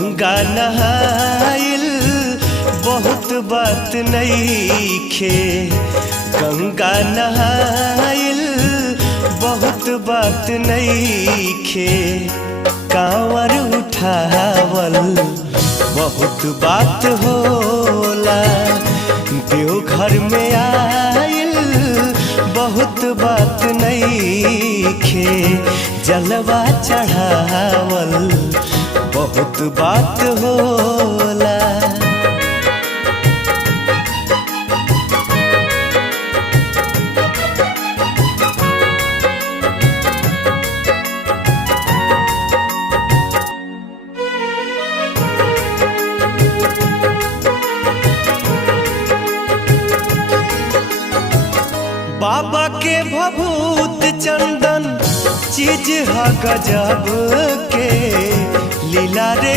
गंगा नहाइल बहुत बात नईखे, गंगा नहाइल बहुत बात नईखे, कांवर उठावल बहुत बात होला, देवघर में आइल बहुत बात नईखे, जलवा चढ़ावल बहुत बात होला। बाबा के भभूत चंदन चीज हा गजब के, लीला रे